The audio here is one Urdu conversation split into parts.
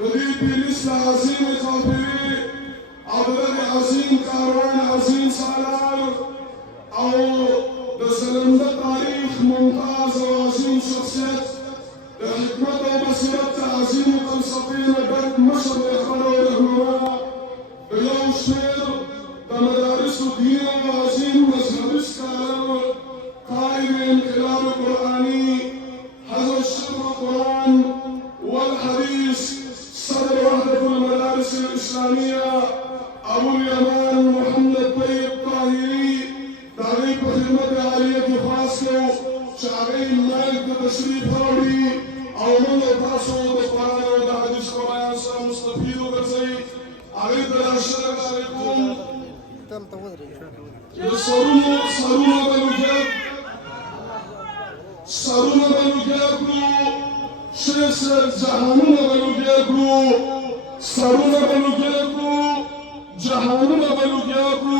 ردي بلسة عظيم خاطري عبدالله عظيم كاروان عظيم سالار أو بسلم تاريخ ممتاز وعظيم شخصيات لحكمة وبصيرة عظيم فلسفية قد مصر إخبار ورهنما بيوم شير بمدارس الدين وعظيم مذهب السلام قائد الانقلاب القرآني حزب الشر القرآن والحديث صدر وحدة المدارس الإسلامية أبو اليمان محمد طيب طاهري تعريف خدمة عالية خاصة شعبي مالك تشريف هوري أو من تاسو القرآن والحديث كما ينسى مستفيد وغزي عريض الأشرق عليكم سرونا بلوجيكو شيسر جهانونا بلوجيكو سرونا بلوجيكو جهانونا بلوجيكو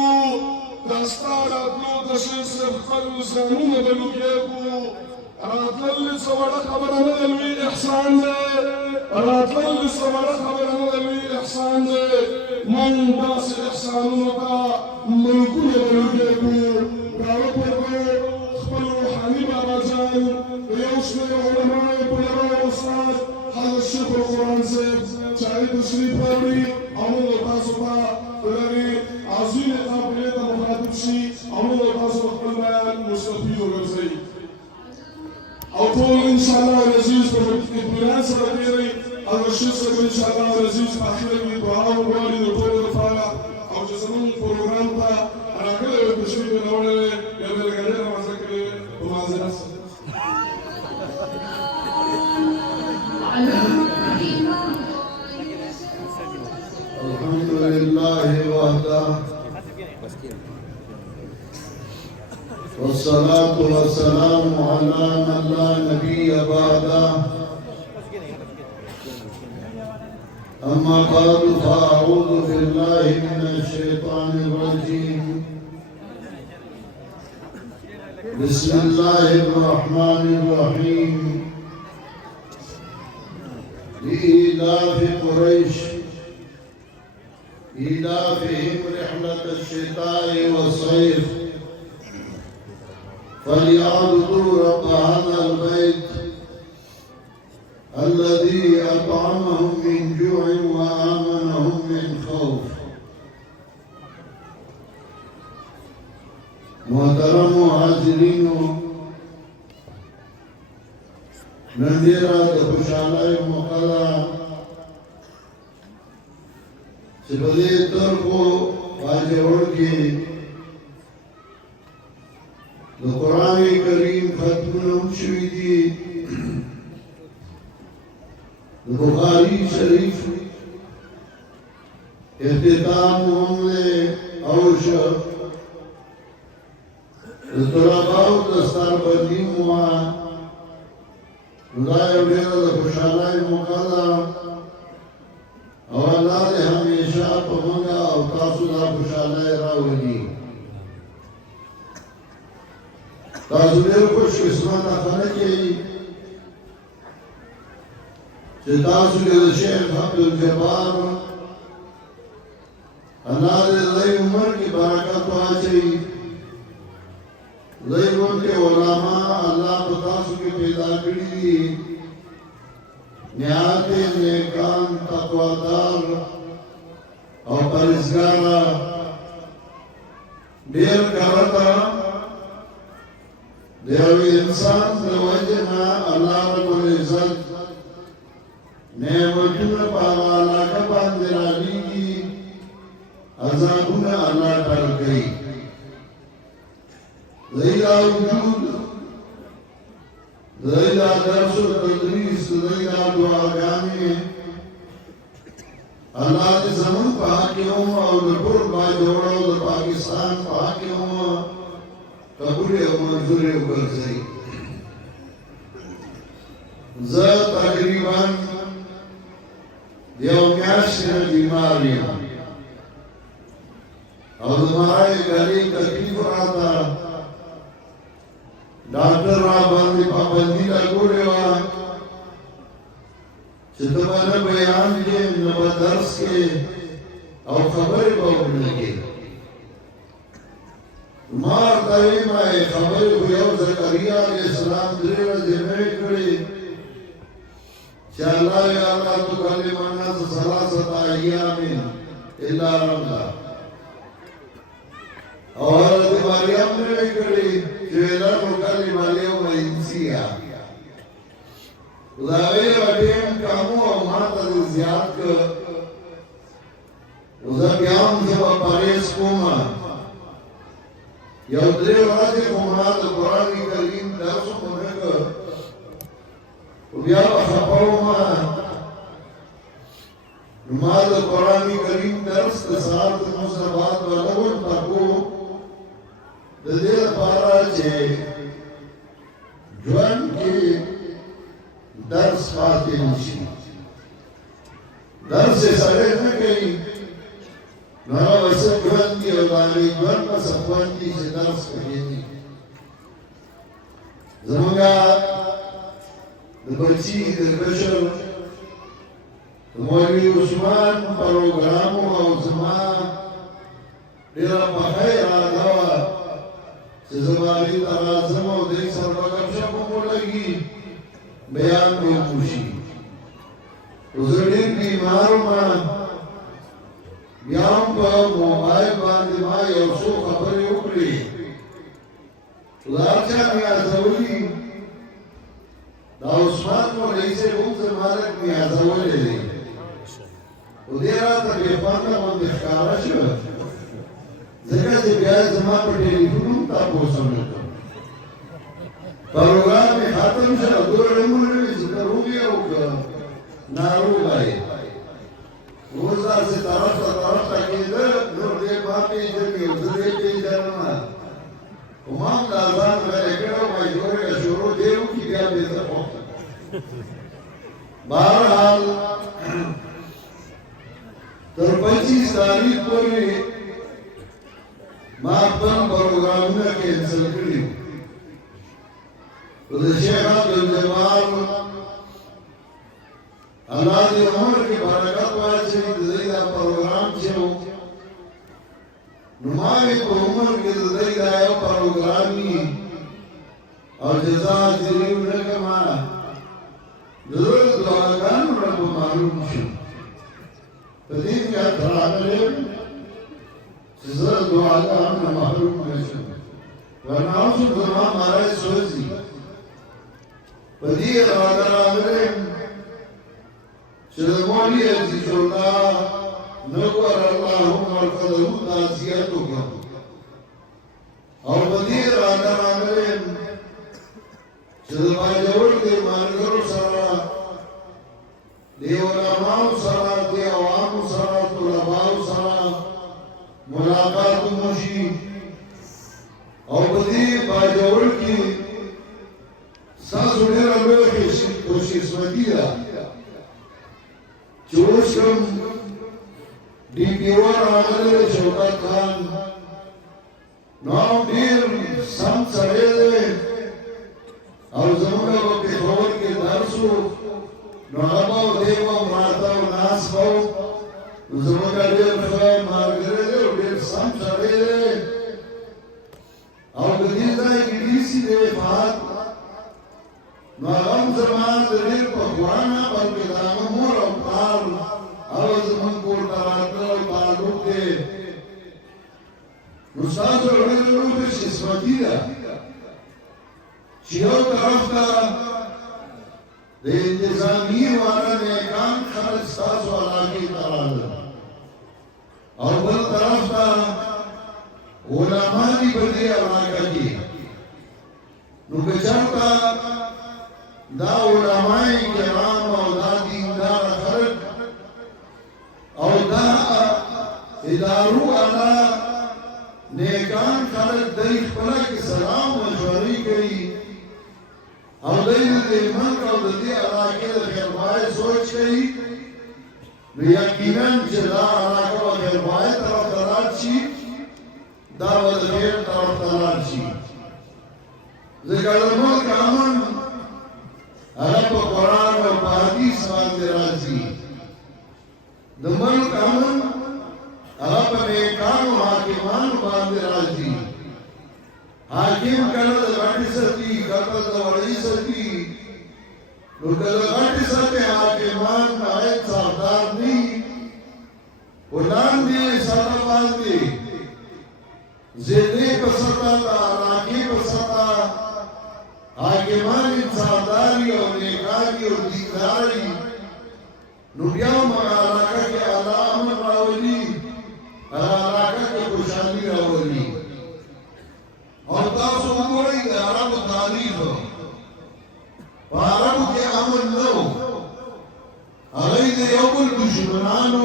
دستارا بلو دشيسر خلو زانونا بلوجيكو راتلل سوارا خبرنا دلوي إحسان ده راتلل سوارا خبرنا دلوي إحسان ده من باس إحسانونا تا ملكونا بلوجيكو راوبكو خبرو حنيبا رجال ويوشمي علماء بلغاء أستاذ هذا الشيخ القرآن سيد شعيد الشريف هوري أمون التاسوطا بلغي عظيم قابلية مخاطب شي أمون التاسوطا قلنا مستفيد وغرزي أطول إن شاء الله العزيز بالبلاد سرطيري هذا الشيخ إن شاء الله العزيز أخيرا دعاء وغالي نطول الفارع أو جزمون بروغرام تا أنا كده بشوي من أوله يبقى الغالية مع ذكري ومع ذكري الحمد لله وحده والصلاة والسلام على من لا نبي بعده أما بعد فأعوذ بالله من الشيطان الرجيم بسم الله الرحمن الرحيم لإيلاف قريش إيلافهم رحلة الشتاء والصيف فليعبدوا رب هذا البيت الذي أطعمهم من جوع وآمنهم من خوف. محترم حاضرین نن ډیره د خوشحالۍ موقع ده چې په دې طرفو باجوړ کې د قرآن کریم ختمونه هم شوي دي د بخاري شریف اختتام هم دی او شو د طلباو دستاربندي مو وه نو دا یو ډېره د خوشحالۍ موقع ده او الله دې همیشه په موږ او تاسو دا خوشحالۍ راولي تاسو ډېر خوش قسمته خلک یئ چې تاسو کې د شیخ عبدالجبار الله دې لوی عمر کې برکت واچوي لوی غونډې علما الله په تاسو کې پیدا کړي دي نهایت نیکان تقوادار او پرهیزګاره ډېر کارته د یو انسان د وجه نه الله رب العزت نعمتونه په هغه علاقه باندې رالیږي عذابونه الله ټال کوي دیدا وجود دیدا درس و تدریس دیدا دعاګانې الله دې زموږ په حق کې او د ټول باجوړ او د پاکستان په حق کې قبول او منظور وګرځي زه تقریبا یو میاشت نه بیمار یم او زمای غړي تکلیف راته ډاکټر را باندې پابندي لګولې وه چې تمانه بیان کې نو درس کې او خبرې به وکړي ما تاوی ما خبرې خو یو زکریا علیه السلام درې ورځې مې کړې چې الله یا الله تکلم الناس ثلاثه ایام الا رمضان او حضرت مریم نے کړي چې لا مکلم اليوم انسیا خدای وړم کوم او ماته زیات وزه بیان چې په پاریس کوم یو درې ورځې کومه د قران کریم درس کومه بیا خپلوما ما د قران کریم درس د سات مصابات ولول تکو د دې لپاره چې ژوند کې درس پاتې نشي درس سره نه کوي نو وسه ژوند کې ولې ژوند په سپوان کې چې درس کوي زمونږه د بچی د کشر مولوی عثمان پروګرام او زما ډیر په خیر راغوا چې زماري ترازم او د سر په کښه په لګي بیان به وشي وزړی بیمار ما بیا په موبایل باندې ما یو څو خبرې وکړې لاچا میا زولي دا عثمان مولوی سے روم سے مالک میا زولي دی و دې راته په پانګه باندې ښکارا شو ځکه چې بیا زما په ټلیفون تاسو نه پروګرام ختم شو ګورې مونږ ذکر وی او ناروغای روزا سے طرف کېده نو دې باندې دې یو ځای کې ځانما کوم دا ځان غره کړو مې ګورې شروع دیو کې بیا دې ته بہرحال تر 25 تاریخ پورې ما خپل پروګرامونه کینسل کړی د شیخ عبدالجبار الله دې عمر کې برکت واچي دې دا پروګرام چې نو ما په عمر کې دې دا یو پروګرام او جزاء دې ورکما دغه دعاګانو رب معلوم شو پدې کې راغلي چې زه دعاګانو محروم نشم ورناوس دعا مارای سوزي پدې راغلي چې مولوی عزیز الله نور اللهم ارفضه تاسیاتو او پدې راغلي چې باجوړ دې مارګرو سره دیو علماء سره دی عوام سره طلباء سره ملاقات موشي او بدی باجوړ کې ساسو ډېر لوی کوشش ودیدا چوشم دی دیوار راغله شوکت خان نو ډېر سم سره او زموږ په خبر کې درسو نو هغه دیو ماته ناس وو زموږ ډېر ښه مارګره ډېر سم سره او د دې ځای کې دیسي دی فات نو هم زمان ډېر په قرآن باندې دا مور او پال او زموږ کور تراته تعلق دی نو تاسو ورته شي سمتی ده چې یو طرف ته د انتظامی وارانه کام خرج تاسو علاقه تراله او بل طرف ته علماء دی په دې علاقه کې نو بچاتا دا علماء کرام او دا دیندار خلق او دا ادارو انا نیکان خلق دای خپل کې سلام او مشورې کوي او دې من او دې علاقه د خیرمای سوچ کوي یقینا چې دا علاقه د خیرمای طرف تراشي دا ولغیر طرف تراشي ذکر الملک امن هغه په قرآن او حدیث حدیث باندې راځي د ملک امن هغه په نیکانو حاکمانو باندې راځي حاکم کله د غټي ستی کله د وړي ستی نو کله غټي ستی حاکمان هغه سردار دي ولاندې سره باندې زیدې په ستا راکی په ستا حاکمان سرداری او نیکاری او دینداری نو بیا مغالاکه کې الله امن راولي مغالاکه کې خوشحالي راولي او تاسو وګورئ د عربو تاریخ په عربو کې امن نه و هغوی د یو بل دشمنانو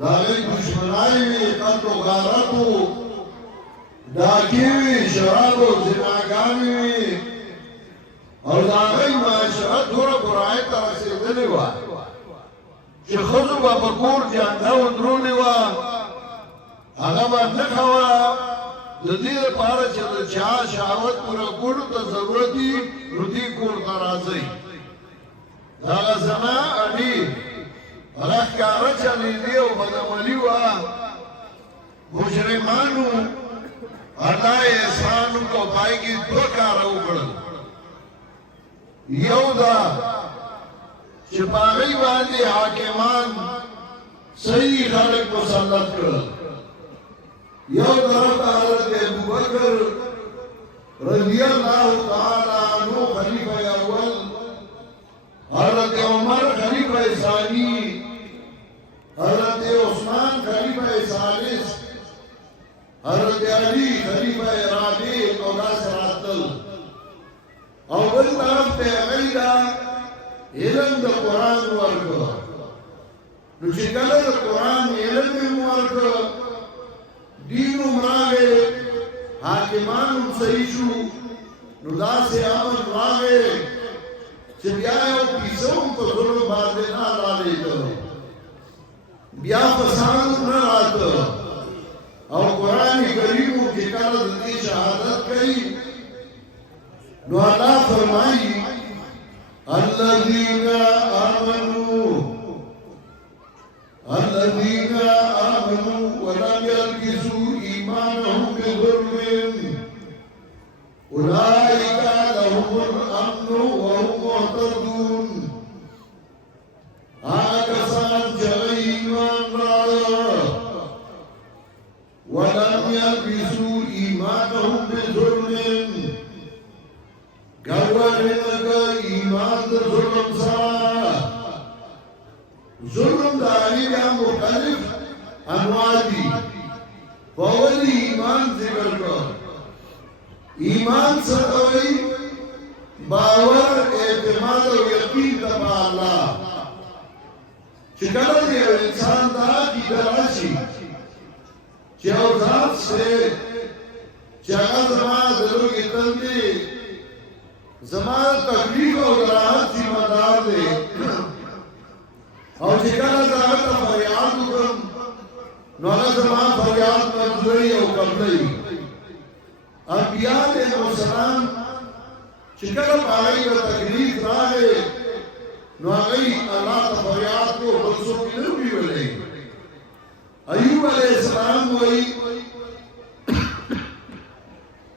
د هغوی دشمنانې وې قتل و غارت و ډاکې وې شراب او زناګانې وې او د هغوی معاشره دومره برایت ته رسېدلې وه چې ښځو به په کور جانده ودرولې وه هغه به نښه وه د دې لپاره چې د چا شهوت پوره کولو ته ضرورت وي نو دې کور ته راځئ دغه زنا اډې هغه ښکاره چلېدې او بدعملي وه مجرمانو الله احسان وکړو پای کې دوه کاره وکړل یو دا چې په هغوی باندې حاکمان صحیح خلک مسلط کړل یو طرف حضرت ابوبکر رضی اللہ تعالی عنہ خلیفہ اول حضرت عمر خلیفہ ثانی حضرت عثمان خلیفہ ثالث حضرت علی خلیفہ رابع او داس راتل او بل طرف ته غیدا علم د قرآن ورکو نو چې کله د قرآن علم ورکو دین امراغه حاکمان صحیح شو نو داسې امن راغې چې بیا یو پیسو په ظلم باندې نه رالیدو بیا فساد نه راته او قرآن کریم کې کله د دې شهادت کوي نو الله فرمایي الذين آمنوا ولم يلبسوا إيمانهم بظلم أولئك لهم الأمن وهم مهتدون هكذا جاء إيمان ولم يلبسوا إيمانهم بظلم ګورنګ ایمان د ظلم سره ظلم د اړیکه مختلف انواع دي فول ایمان ذکر کړه ایمان څه وایي باور اعتماد او یقین د الله چې کله یو انسان دا کی دراشي چې او ذات سے چې هغه زما دلوګي تندي زمان تکلیف او راحت ذمہ دار دی او چې کله زه ته فریاد وکړم نو هغه زما فریاد منظوري او قبلوي انبیاء علیهم السلام چې کله په هغوی ته تکلیف راغی نو هغوی الله ته فریاد کړو بل څوک یې نه ویلی ایوب علیه السلام وایي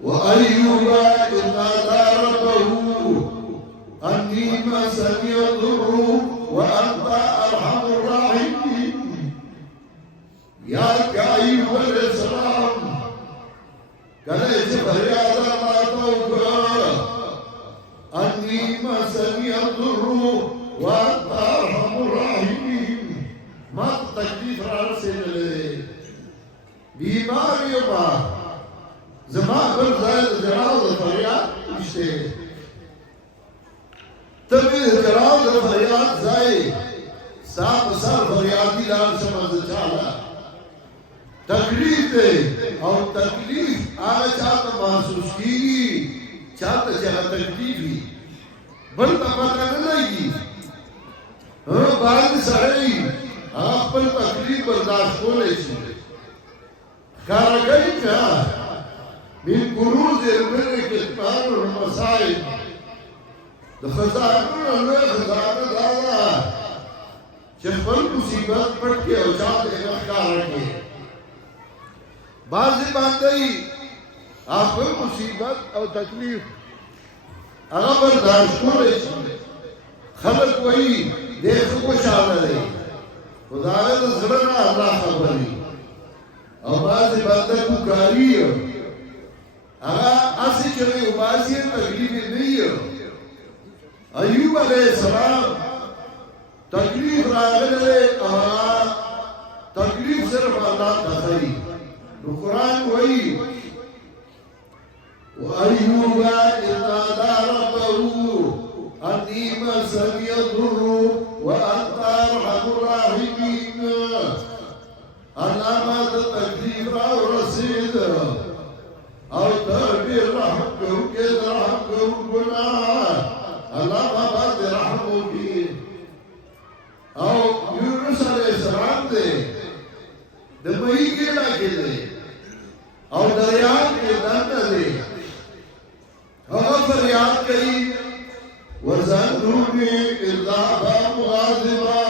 وأيوب إذ نادى ربه أني مسني الضر وأنت أرحم الراحمين يا أيوب عليه السلام كان فریاد ما توقع أني مسني الضر وأنت أرحم الراحمين ما تكليف رأسي بیمار یما زما بل ځای د جناو د فریاد نشته تبې د جناو د فریاد ځای صاحب سر فریادي لار سمز چاله تکلیف دی او تکلیف هغه چاته محسوس کیږي چاته چې هغه تکلیف وي بل ته پته نه لګي باندې سړی خپل تکلیف برداشت کولی شي کارګری کا من کنوز البر کتمان المصائب د خزانونه لوی خزانه دا ده چې خپل مصیبت پټ کې او چاته یې ښکاره کړي. بعضې باندې خپل مصیبت او تکلیف هغه برداشت کولی شي. خلک وایي دی ښه خوشحاله دی خو د هغه د زړه نه الله خبر وي. او بعضې بنده کوکاري هغه هسې چې وباسي تکلیف یې نه وي. ایوب علیه السلام تکلیف راغلی او هغه تکلیف صرف الله ته ښایي. نو قرآن وایي وأيوب إذ نادى ربه أني مسني الضر وأنت أرحم الراحمين. علامات التكليف أو رصيد أو تغفير رحمك كذا رحمك الجناح علامات رحمك أو يونس عليه السلام ده مئی کېلا کې دی او دریاب کې دنده دی. هغه فریاد کوي وظنوني إذ ذهب مغاضبا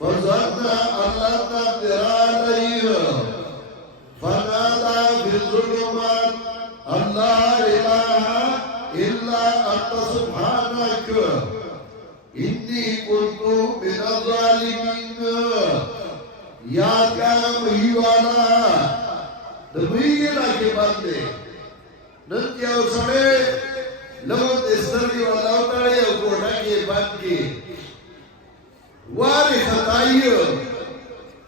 فظن أن لن نقدر عليه فنادى في الظلمات أن لا إله إلا أنت سبحانك إني كنت من الظالمين. یاد کانا مہی والا دا مہی علاقے باندے نن کیا سڑے لگو دستر کی والا اتارے او کوٹا کے بند کے واری خطائی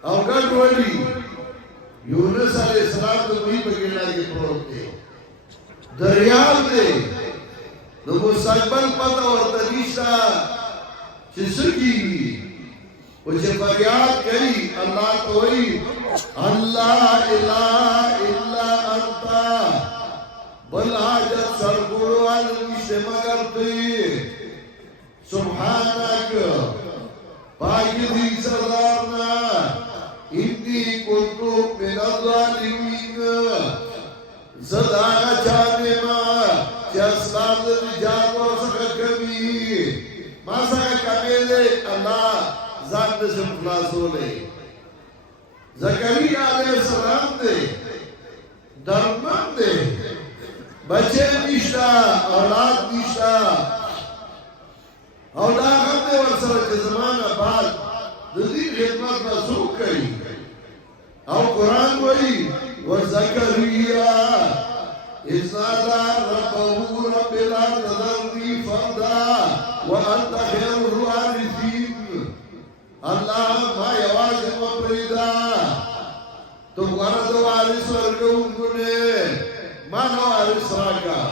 او گڑ ولی یونس علیہ السلام دا مہی بگینا کے پروتے دریاب دے نو مستقبل پتا اور تنیشتا چسکی وجه فریاد کئی اللہ کوئی اللہ الہ الا انتا بل حاجت سرگوڑوان نشتے مگر تی سبحانک پاکی دی سردارنا انی کنتو من الظالمین. زدانا چاہنے ماں چی اسلام در نجات اور سکا کمی ما سکا کمی دے اللہ ذات نشم خلاصو لے. زکریا علیہ السلام دے درمن دے بچے نشتا اولاد نشتا اولاد ہم دے ورسر کے زمانہ بعد دزی خدمت نسوک کئی او قرآن وئی وزکریا اذ نادى ربه رب لا تذرني فردا وانت خير الوارثين. اللہ ما یواز مپریدا تو ورد وارث ورکون کنے ما نو وارث راکا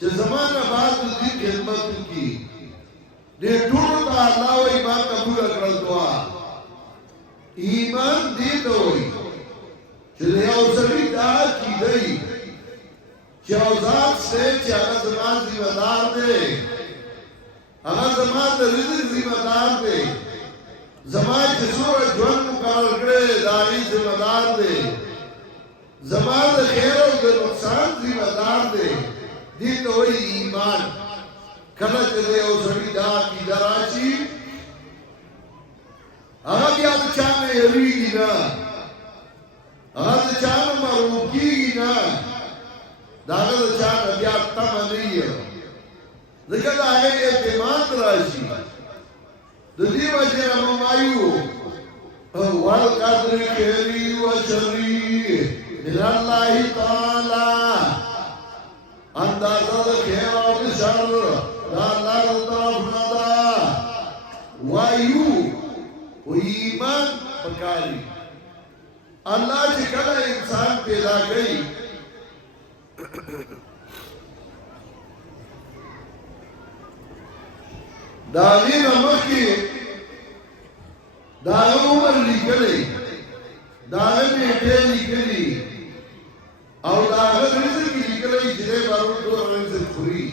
چه زمان بعد دی خدمت کی دی ٹوڑ تا اللہ و ایمان قبول اکرل دعا ایمان دی دوئی چه دی اوزری دا کی دی چه اوزاد سے چه اگر زمان ذمہ دار دے اگر زمان رزق ذمہ دار دے زمان جسور جون مقرر کرے داری ذمہ دار دے زمان خیر و نقصان ذمہ دار دے دی تو وہی ایمان کلچ دے او سڑی دا کی دراشی اگر بیا چانے یویگی نا اگر چانے مروکی نا داگر چانے بیا تم نہیں ہے لیکن آئے اعتماد راشی ددی وجہ ممایو والقدر خیری و شری من اللہ تعالی اندازہ خیر و شر دا اللہ طرف ندا وایو و ایمان پکاری. اللہ چی کلا انسان پیدا گئی داغین مخی داغن عمر لکلی داغن بیٹے لکلی او داغن رزق لکلی جدے بارو دور رزق خوری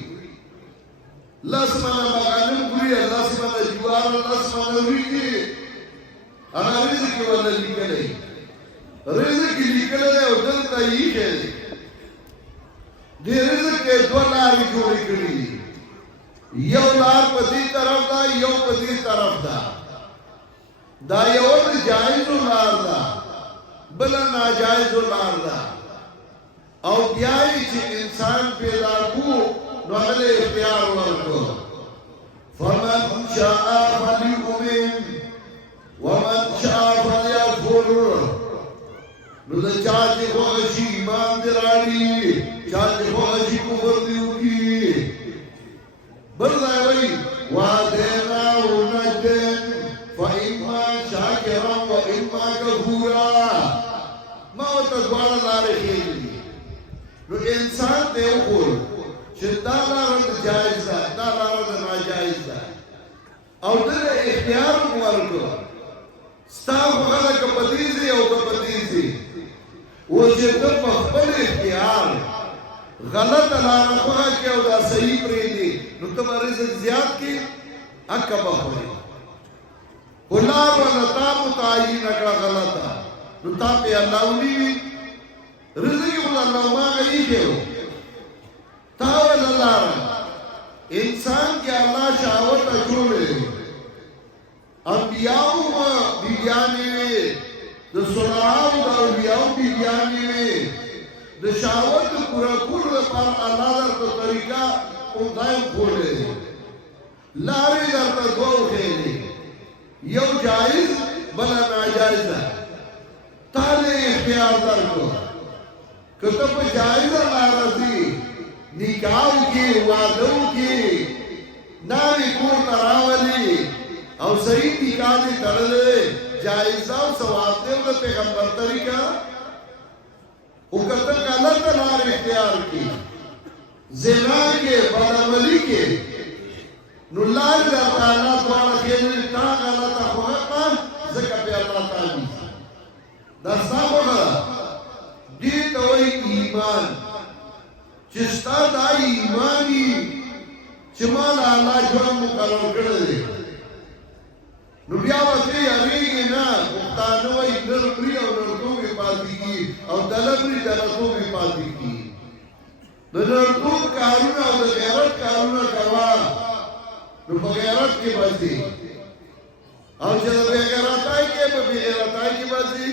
اللہ سمانا مغانم خوری اللہ سمانا جوار اللہ سمانا ریدی انا رزق والا لکلی رزق لکلی او دلتا یہ ہے دی رزق کے دو لاری جوڑی کری یو لار په دې طرف دا یو په دې طرف دا یو جایز لار ده بل ناجایز لار ده او بیا چې انسان پیدا کو نو هغه اختیار ورکړو فمن شاء فليؤمن ومن شاء فليكفر نو دا چا چې خوښي ایمان دې راړي چا چې خوښي کفر دې وکړي بل ځای وایي وهديناه النجدين فإما شاكرا وإما كفورا ما ورته دواړه لارې ښیي نو انسان ته وګور چې دا لاره جایز ده دا لاره ناجایز ده او دغه اختیار ورکړو ستا خلک په دې ځای او په دې ځای و چې ته په خپل اختیار غلط لاره خوښه کې او دا صحیح پرېږدي نو ته به رزق زیات کې حقه به خورې خو لار ونه تا متعین کړه غلطه نو تا پې الله ونیوي رزق یې خو الله ماغه ایښی و تا وله لاره انسان کې الله شهوت اچولی انبیاءو بیبیانې وې د صلحاو د اولیاو بیبیانې وې د شهوت پوره کولو لپاره الله درته طریقه خدای ښوولی دی لارې درته دوه وښیلې یو جایز بله ناجایز ده تا دې اختیار درکړو که ته په جایزه لاره ځې نکاح وکړې واده وکړې ناوې کور ته راولې او صحیح نکاح دې تړلی جایزه او ثواب دی د پیغمبر طریقه خو که ته غلطه لار اختیار کړې زنا کې بدعملي کې نو لار درته الله دواړه ښیلي تا غلطه خوښه کړه ځکه پې الله تعالی دا ستا خوښه ده دې ته وایي ایمان چې ستا دا ایمان وي چې ما له الله ژوند مقرر کړی دی نو بیا به ترې یارېږې نه پښتانه وایي نر مري او نرتوبې پاتې کېږي او دله مري دلهتوبې پاتې کېږي د نرتوب کارونه او د غیرت کارونه کوه نو په غیرت کې به ځې او چې د بېغیرتۍ کې په بېغیرتۍ کې به ځې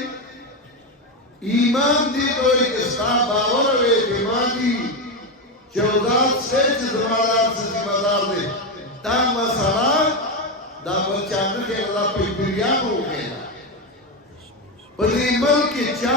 ایمان دې ته وایي چې ستا باور او اعتماد دي چې ذات سے چې زما ذات سے ذمہ دار دی دا مسله دا بچانو کې الله په پیریانو وکړه په دې ملک کې چا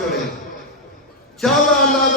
کړي چا الله د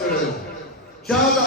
کړي چا د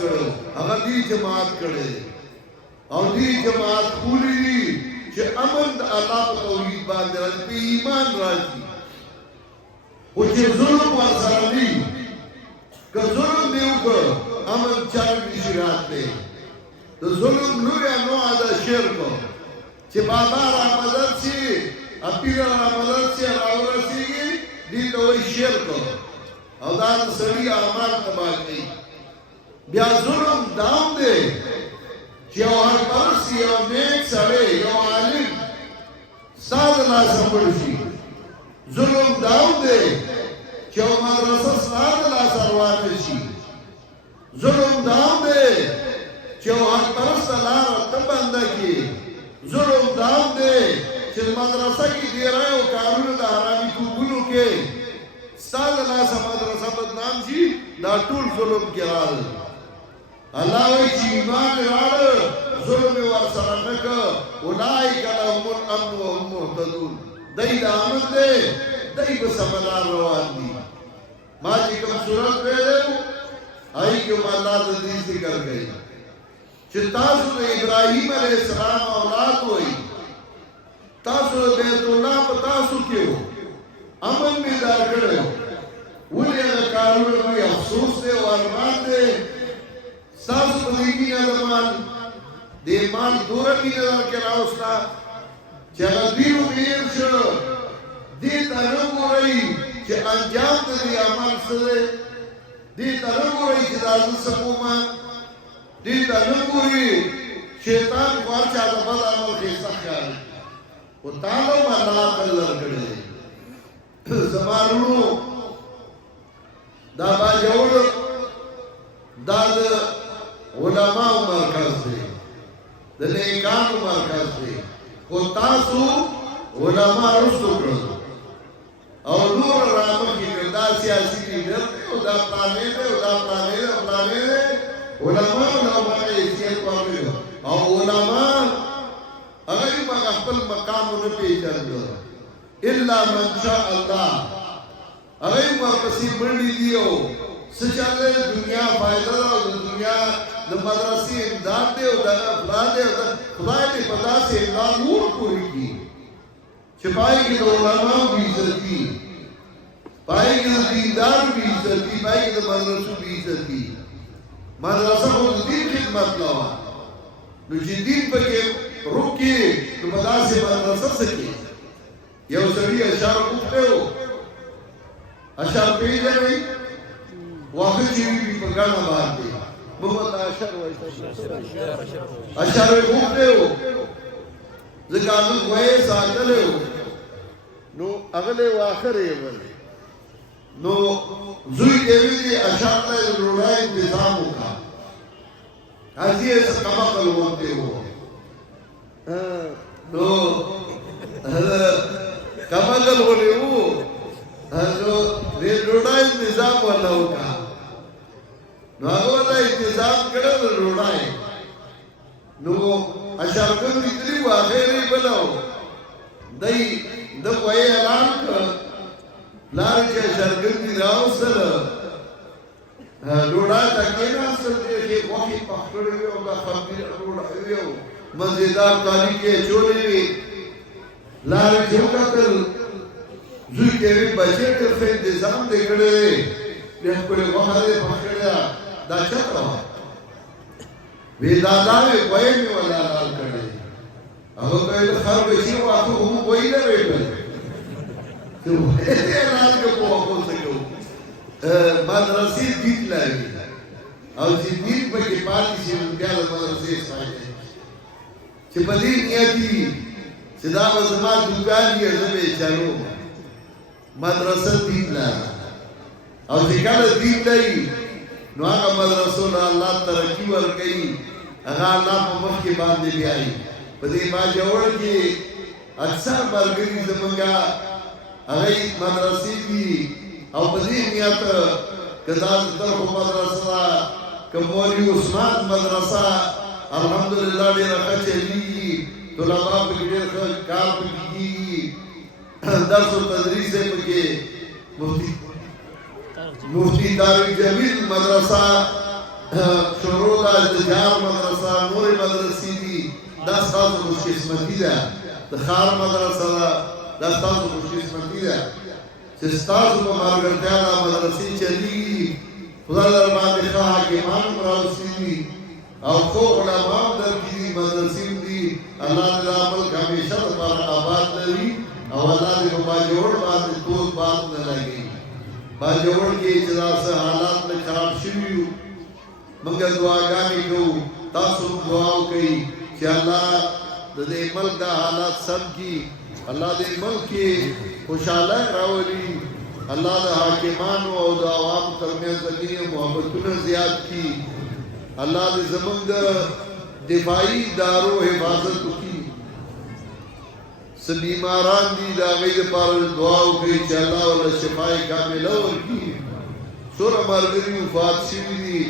کړي هغه دې جماعت کړي او دې جماعت پوری دي چې امن د الله په توحید باندې راځي په ایمان راځي او چې ظلم ورسره دي که ظلم دی وکړ امن چار نشي راتلی د ظلم لویه نوعه ده شرک چې بابا را مدد شي پیر را مدد شي راورسېږي دې ته وایي شرک او دا د سړي اعمال تباه کوي بیا ظلم دام دی چې یو حقپرست یو نیک سړی یو عالم ستا د لاسه مړ شي ظلم دام دی چې یو مدرسه ستا د لاسه روانه شي ظلم دام دی چې یو حقپرسته لاره ته بنده کړي ظلم دام دی چې مدرسه کې ډېری او کارونه د حرامي توپونو کې ستا د لاسه مدرسه بدنام شي دا ټول ظلم کې راغلی الله وایي چې ایمان یې راوړه ظلم یې ورسره نه کړه اولئک لهم الامن وهم مهتدون دی د امن دی دی په سمه لار روان دي ما چې کوم صورت ویلی و هغې کې هم الله د دې ذکر کوي چې تاسو د ابراهیم علیه السلام اولاد وئ تاسو د بیت الله په تاسو کې و امن مې درکړی ولې هغه کارونه کوي افسوس دی او ارمان دی ستاسو په دې مینه د مال دې مال دوره مینه درکې راوسته چې هغه ډېرو ډېر شو دې ته نه ګورئ چې انجام د دې عمل څه دی دې ته نه ګورئ چې دا زه څه کومه دې ته نه ګورئ شیطان خو هر چا د بد عمل ښایسته ښکاري خو تا له هم الله عقل درکړی دی زما وروڼو دا باجوړ دا د علماء مرکز دی د نیکانو مرکز دی خو تاسو علماء رسو کړل او نور رامخې کړل دا سیاسي لیډر دی او دا پلانې دی او دا پلانې دی پلانې دی علماء او باندې حیثیت ورکړل او علماء هغه په خپل مقام نه پیژندل الا من شاء الله هغه ورپسې باندې دیو سچاله دنیا فائدہ او دنیا د مدرسې امداد دی او د افراد دی خدای دې پتا سي امداد نور کوي کی چې پای کې د علماء بي عزتي پای کې د دیندار بي عزتي پای کې د مدرسو بي عزتي مدرسه خو د دین خدمت لوا نو چې دین پکې روکي نو پتا سي مدرسه سکی یو سړي اشعار وکړو اشعار پیژنې واخه چې وی په ګاڼه باندې محمد اشعار وایي اشعار وکړو ځکه نو وایي ساتلو نو اغله واخره ول نو زوی دیوی دی اشعار له روړای انتظام وکړه حاجی څه کما کولو ته وو نو کما کولو وو نو دې روړای انتظام ولا وکړه نو هغه انتظام کړل روړای نو اشعار کوي دې واخره بلو دای د وای اعلان کړ لار کې شرګندې راوسره ډوډا تکې نه سره کې وخت پخړې او دا خبرې ډوډا یو مزیدار کالی کې چولې وی لار کې وکړل زوی کې بچې ته په نظام دې کړې بیا په وهاله پخړیا دا چاته وی دادا وی وای می ولا لال کړې هغه په خر به شي واته هم وای نه ویل ته دې لال کې په اوسه کو مدرسې دې لای او چې دې په کې پاتې شي بیا د مدرسې فائدې چې په دې نیتي چې دا زما دکان یې زمې چالو مدرسه دې لای او چې کله دې لای نو هغه مدرسو نه الله ترقی ورکړي هغه الله په مخ کې باندې بیاي په دې ما جوړ کې اکثر برګري زمونږه هغه مدرسې دي او په دې نیت کدا تر مدرسه کمولي عثمان مدرسه الحمدلله ډېر ښه چلیږي طلباء په ډېر ښه کار کوي درس او تدریس په کې مفتی دارال جمیل مدرسه شروع د جار مدرسه نور مدرسې دي دا ستاسو خوش قسمتي ده د خار مدرسه دا ستاسو خوش قسمتي ده چې ستاسو په مارګرتیا د مدرسې چلیږي خدای در باندې ښه حاکمان راوستي او خو علماء در کې مدرسې دي الله دې عمل همیشه لپاره آباد لري او الله دې په باجوړ باندې ټول باد نه لګي باجوړ کې چې تاسو حالات نه خراب شوي موږ دعاګانې کوو تاسو دعا وکړئ چې الله دې ملک د حالات سم کی الله دې ملک کې خوشاله راولي الله د حاکمانو او د عوامو ترمنځ د محبتونو زیات کی الله دې زموږ د دفاعي ادارو حفاظت وکړي بیماران دي دا غي لپاره دعا وکړي چې الله ول شفای کامله ورکړي سوره مرګري وفات شي دي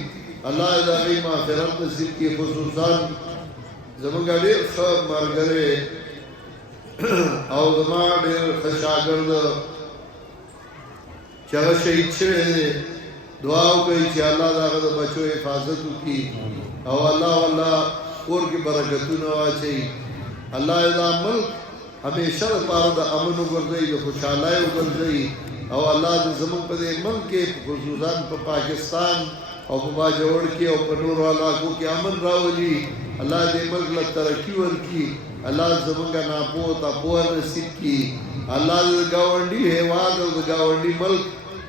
الله دې غي مغفرت نصیب کړي خصوصا زمونږ ډېر ښه مرګري او زما ډېر ښه شاګرد چې هغه شهید شوی دی دعا وکړي چې الله دغه د بچو حفاظت وکړي او الله کور کې برکتونه واچي الله دا ملک همیشه لپاره د امن وګرځي د خوشحالۍ وګرځي او الله دې زموږ په دې ملک کې خصوصا په پاکستان او په باجوړ کې او په نورو علاقو کې امن راولي الله دې ملک له ترقی ورکړي الله زموږ ناپوه تپوه نصیب کړي الله دې گاونډي هیواد او د گاونډي ملک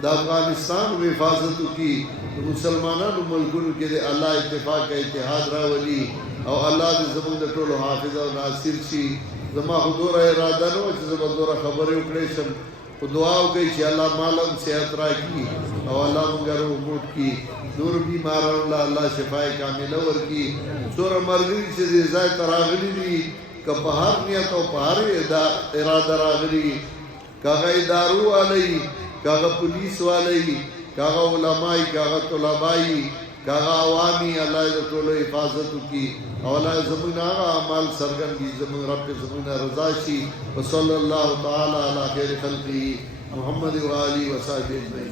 د افغانستان حفاظت وکړي مسلمانانو ملکونو کې دې الله اتفاق او اتحاد راولي او الله دې زموږ د ټولو حافظ او ناصر شي زما حضور اراده نو چې زما دوره خبرې وکړې شم په دعاو کوي چې الله مالم صحت راکړي او الله موږ روغ کړي نور بیمارانو له الله شفای کامله ورکړي څومره ملګري چې دې ځای ته راغلي دي که په هر نیت او په هر اراده راغلي که هغه ادارو والی که هغه پولیس والی که هغه علمائی که هغه طلبائی که هغه عوامي الله دې ټولو حفاظت وکړي او الله زموږ هغه اعمال څرګندوي زموږ رب زموږ رضا شي وصلی الله تعالی علی خیر خلقه محمد و آله و صحبه اجمعین